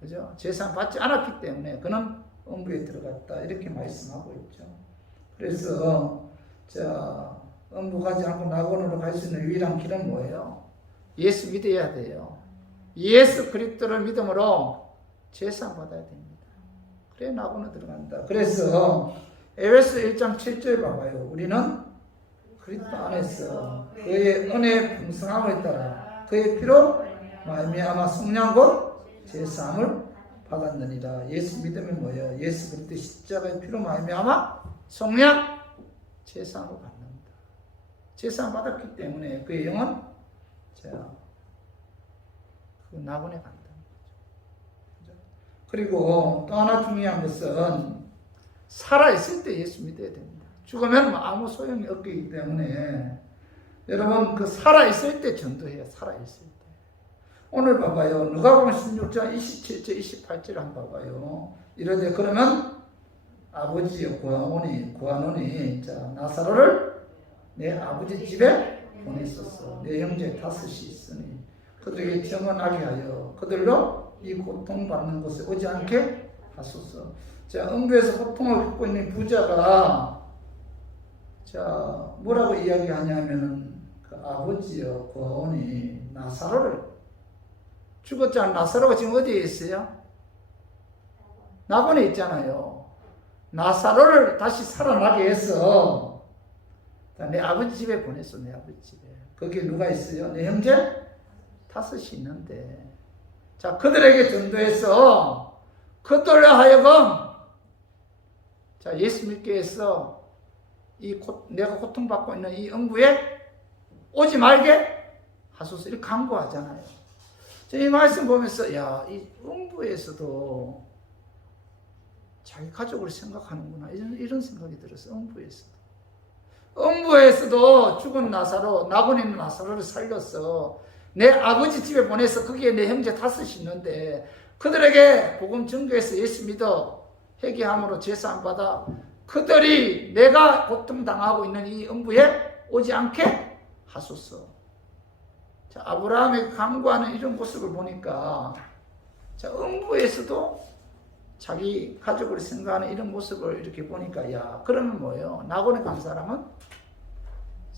그죠? 재산 받지 않았기 때문에 그는 음부에 들어갔다. 이렇게 말씀하고 있죠. 그래서 자, 음부 가지 않고 낙원으로 갈 수 있는 유일한 길은 뭐예요? 예수 믿어야 돼요. 예수 그리스도를 믿음으로 제사 받아야 됩니다. 그래 낙원에 들어간다. 그래서 에베소 1장 7절 봐봐요. 우리는 그리스도 안에서 그의 은혜의 풍성함을 따라 그의 피로 말미암아 성령 곧 제사함을 받았느니라. 예수 믿으면 뭐예요? 예수 그리스도 십자가의 피로 말미암아 성령 제사함을 받는다. 제사함 받았기 때문에 그의 영은 그 낙원에 간다는 거죠. 그리고 또 하나 중요한 것은 살아있을 때 예수 믿어야 됩니다. 죽으면 아무 소용이 없기 때문에 여러분 그 살아있을 때 전도해요. 살아있을 때. 오늘 봐봐요. 누가복음 16장 27절 28절 한번 봐봐요. 이러되 그러면 아버지여 구하노니 자, 나사로를 내 아버지 집에 보냈었어. 내 형제 다섯이 있으니 그들에게 정언하게 하여 그들로 이 고통받는 곳에 오지 않게 하소서. 자, 음부에서 고통을 겪고 있는 부자가 자, 뭐라고 이야기하냐면은 그 아버지요, 그 어머니 나사로를 죽었지 않은 나사로가 지금 어디에 있어요? 낙원에 있잖아요. 나사로를 다시 살아나게 해서 내 아버지 집에 보냈어. 내 아버지 집에. 거기에 누가 있어요? 내 형제 다섯이 있는데, 자, 그들에게 전도해서 그들로 하여금 자, 예수 믿게 해서 내가 고통받고 있는 이 응부에 오지 말게 하소서 이렇게 강구하잖아요. 이 말씀 보면서 야, 이 응부에서도 자기 가족을 생각하는구나 이런 생각이 들었어요. 응부에서도 죽은 나사로, 낙원에 있는 나사로를 살려서 내 아버지 집에 보내서 거기에 내 형제 다섯이 있는데 그들에게 복음 전교해서 예수 믿어 회개함으로 제사 안 받아 그들이 내가 고통당하고 있는 이 응부에 오지 않게 하소서. 자, 아브라함이 간구하는 이런 모습을 보니까 자, 응부에서도 자기 가족을 생각하는 이런 모습을 이렇게 보니까 야, 그러면 뭐예요? 낙원에 간 사람은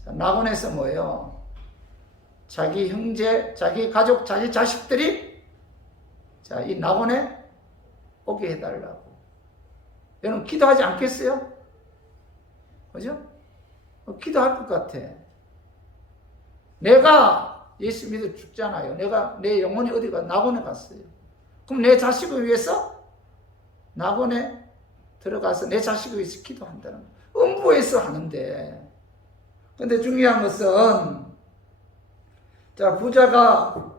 자, 낙원에서 뭐예요? 자기 형제, 자기 가족, 자기 자식들이 자, 이 낙원에 오게 해달라고. 여러분 기도하지 않겠어요? 그죠? 기도할 것 같아. 내가 예수 믿어 죽잖아요. 내 영혼이 어디가 낙원에 갔어요. 그럼 내 자식을 위해서 낙원에 들어가서 내 자식을 위해서 기도한다는 거. 음부에서 하는데. 근데 중요한 것은 자, 부자가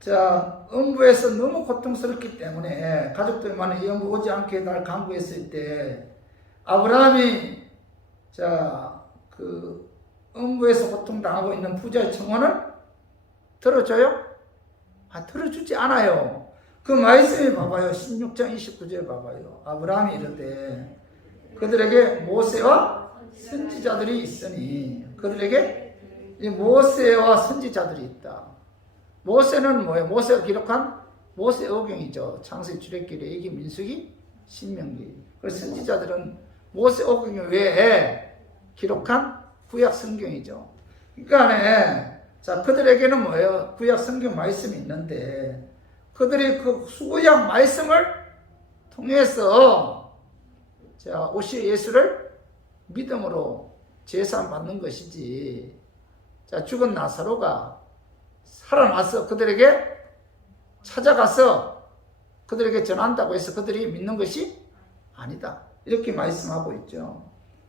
자, 음부에서 너무 고통스럽기 때문에 가족들만은 이 음부 오지 않게 날 강구했을 때 아브라함이 자, 그 음부에서 고통당하고 있는 부자의 청혼을 들어줘요? 들어주지 않아요. 그 말씀이 봐봐요. 16장 29절 봐봐요. 아브라함이 이르되 그들에게 모세와 선지자들이 있으니 그들에게 이 모세와 선지자들이 있다. 모세는 뭐예요? 모세가 기록한 모세 어경이죠. 창세기, 출애굽기, 레위기, 민수기, 신명기. 그래서 선지자들은 모세 어경 외에 기록한 구약 성경이죠. 그러니까 자, 그들에게는 뭐예요? 구약 성경 말씀이 있는데 그들이 그 구약 말씀을 통해서 자, 오실 예수를 믿음으로 제사 받는 것이지. 자, 죽은 나사로가 살아나서 그들에게 찾아가서 그들에게 전한다고 해서 그들이 믿는 것이 아니다. 이렇게 말씀하고 있죠.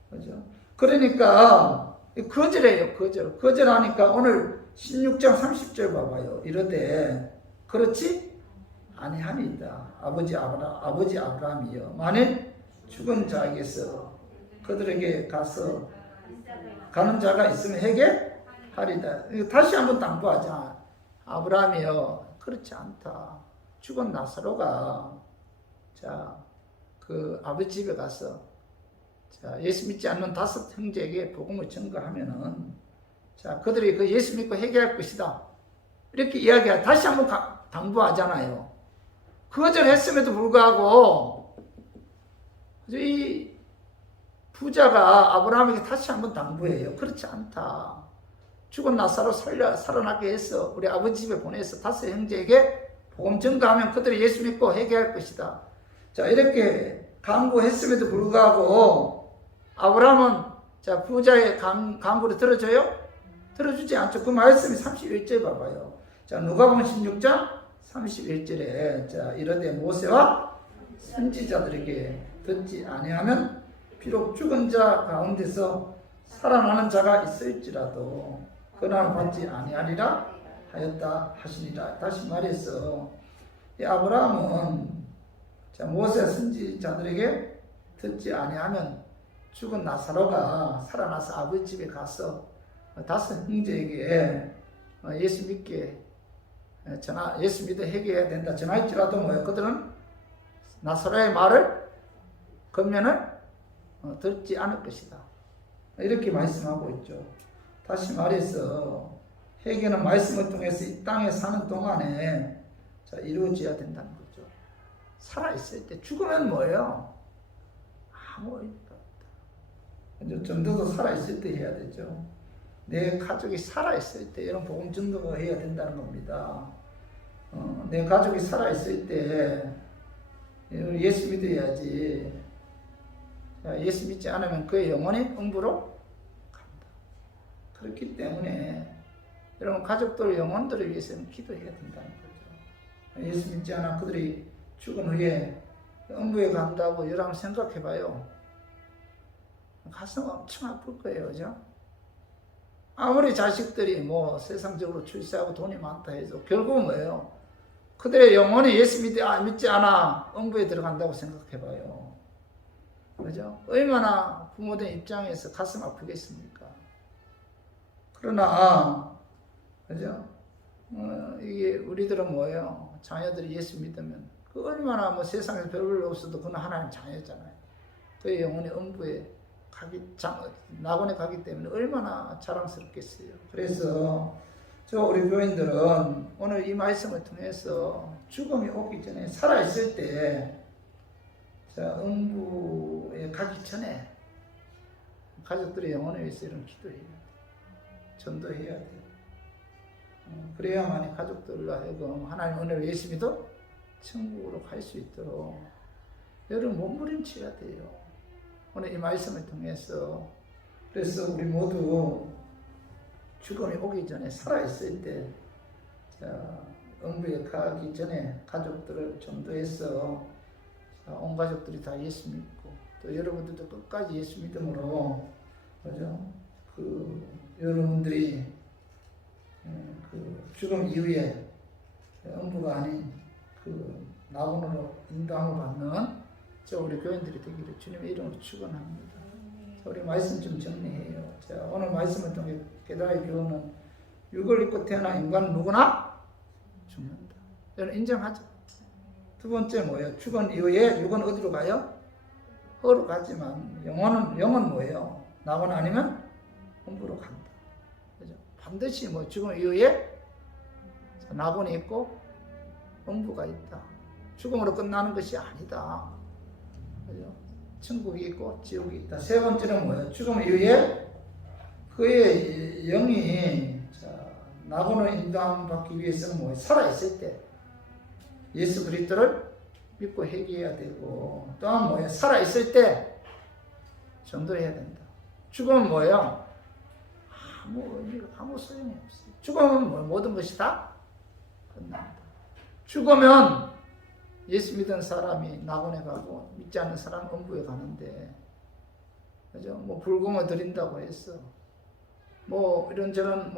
그죠? 그러니까 거절해요. 거절하니까 오늘 16장 30절 봐봐요. 이러되 그렇지 아니하니이다. 아버지 아브라함이여 만일 죽은 자에게서 그들에게 가서 가는 자가 있으면 회개하리다. 다시 한번 당부하자. 아브라함이여 그렇지 않다. 죽은 나사로가 자, 그 아버지 집에 가서 자, 예수 믿지 않는 다섯 형제에게 복음을 전가하면은 자, 그들이 그 예수 믿고 회개할 것이다. 이렇게 이야기하 다시 한번 당부하잖아요. 거절했음에도 불구하고 이 부자가 아브라함에게 다시 한번 당부해요. 그렇지 않다. 죽은 나사로 살아나게 해서 우리 아버지 집에 보내서 다섯 형제에게 복음 전가하면 그들이 예수 믿고 회개할 것이다. 자, 이렇게 강구했음에도 불구하고 아브라함은 자, 부자의 강구를 들어줘요? 들어주지 않죠. 그 말씀이 31절 봐봐요. 자, 누가복음 16장 31절에 자, 이르되 모세와 선지자들에게 듣지 아니하면 비록 죽은 자 가운데서 살아나는 자가 있을지라도 그날 받지 아니하리라 하였다 하시니라. 다시 말해서 이 아브라함은 자, 모세 선지자들에게 듣지 아니하면 죽은 나사로가 살아나서 아버지 집에 가서 다섯 형제에게 예수 믿게 예수 믿어 회개해야 된다 전할지라도 뭐예요? 그들은 나사로의 말을 겉면을 듣지 않을 것이다. 이렇게 말씀하고 있죠. 다시 말해서 회개는 말씀을 통해서 이 땅에 사는 동안에 자, 이루어져야 된다는 거죠. 살아있을 때 죽으면 뭐예요? 아무 의미가 없다. 전도도 살아있을 때 해야 되죠. 내 가족이 살아있을 때 이런 복음 전도가 해야 된다는 겁니다. 내 가족이 살아있을 때 예수 믿어야지. 예수 믿지 않으면 그의 영혼이 음부로 간다. 그렇기 때문에 여러분 가족들 영혼들을 위해서는 기도해야 된다는 거죠. 예수 믿지 않아 그들이 죽은 후에 음부에 간다고 여러분 생각해봐요. 가슴 엄청 아플 거예요, 그죠? 아무리 자식들이 뭐 세상적으로 출세하고 돈이 많다 해도 결국은 뭐예요? 그들의 영혼이 예수 믿지 않아 음부에 들어간다고 생각해봐요. 그죠? 얼마나 부모된 입장에서 가슴 아프겠습니까? 그러나, 그죠? 이게 우리들은 뭐예요? 자녀들이 예수 믿으면 그 얼마나 뭐 세상에 별로 없어도 그는 하나님 자녀잖아요. 그의 영혼이 음부에 낙원에 가기 때문에 얼마나 자랑스럽겠어요. 그래서 우리 교인들은 오늘 이 말씀을 통해서 죽음이 오기 전에 살아있을 때 음부에 가기 전에 가족들의 영혼을 위해서 이런 기도해야 돼요. 전도해야 돼요. 그래야만이 가족들로 하여금 하나님 은혜를 예수 믿어 천국으로 갈 수 있도록 여러분 몸부림쳐야 돼요. 오늘 이 말씀을 통해서 그래서 우리 모두 죽음이 오기 전에 살아있을 때 음부에 가기 전에 가족들을 전도해서 온 가족들이 다 예수 믿고 또 여러분들도 끝까지 예수 믿음으로 그죠? 여러분들이 죽음 이후에 음부가 아닌 낙원으로 인도함을 받는 우리 교인들이 되기를 주님의 이름으로 축원합니다. 우리 말씀 좀 정리해요. 오늘 말씀을 통해 깨달을 교훈은 육을 입고 태어난 인간은 누구나 죽는다. 여러분 인정하죠? 두 번째 뭐예요? 죽은 이후에 육은 어디로 가요? 허로 가지만 영은 뭐예요? 낙원 아니면 음부로 간다. 그죠? 반드시 죽음 이후에 낙원이 있고 음부가 있다. 죽음으로 끝나는 것이 아니다. 그죠? 천국이 있고 지옥이 있다. 세 번째는 뭐예요? 죽음 이후에 그의 영이 낙원을 인도함 받기 위해서는 뭐예요? 살아있을 때 예수 그리스도를 믿고 회개해야 되고 또한 뭐예요? 살아있을 때 전도해야 된다. 죽음은 뭐예요? 아무 의미가 아무 소용이 없어요. 죽음은 모든 것이 다 끝난다. 죽으면 예수 믿은 사람이 낙원에 가고 믿지 않는 사람은 음부에 가는데 그죠? 불금을 드린다고 했어. 이런저런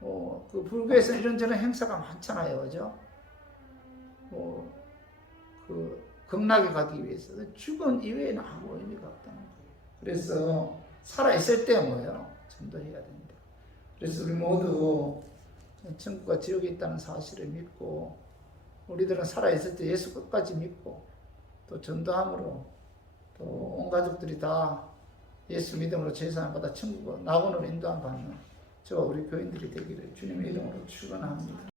그 불교에서 이런저런 행사가 많잖아요, 그죠? 극락에 가기 위해서 죽은 이외에는 아무 의미가 없다는 거예요. 그래서 살아있을 때 뭐예요? 전도해야 된다. 그래서 우리 모두 천국과 지옥이 있다는 사실을 믿고 우리들은 살아있을 때 예수 끝까지 믿고 또 전도함으로 또 온 가족들이 다 예수 믿음으로 제사함 받아 천국으로 낙원으로 인도함 받는 저와 우리 교인들이 되기를 주님의 이름으로 축원합니다.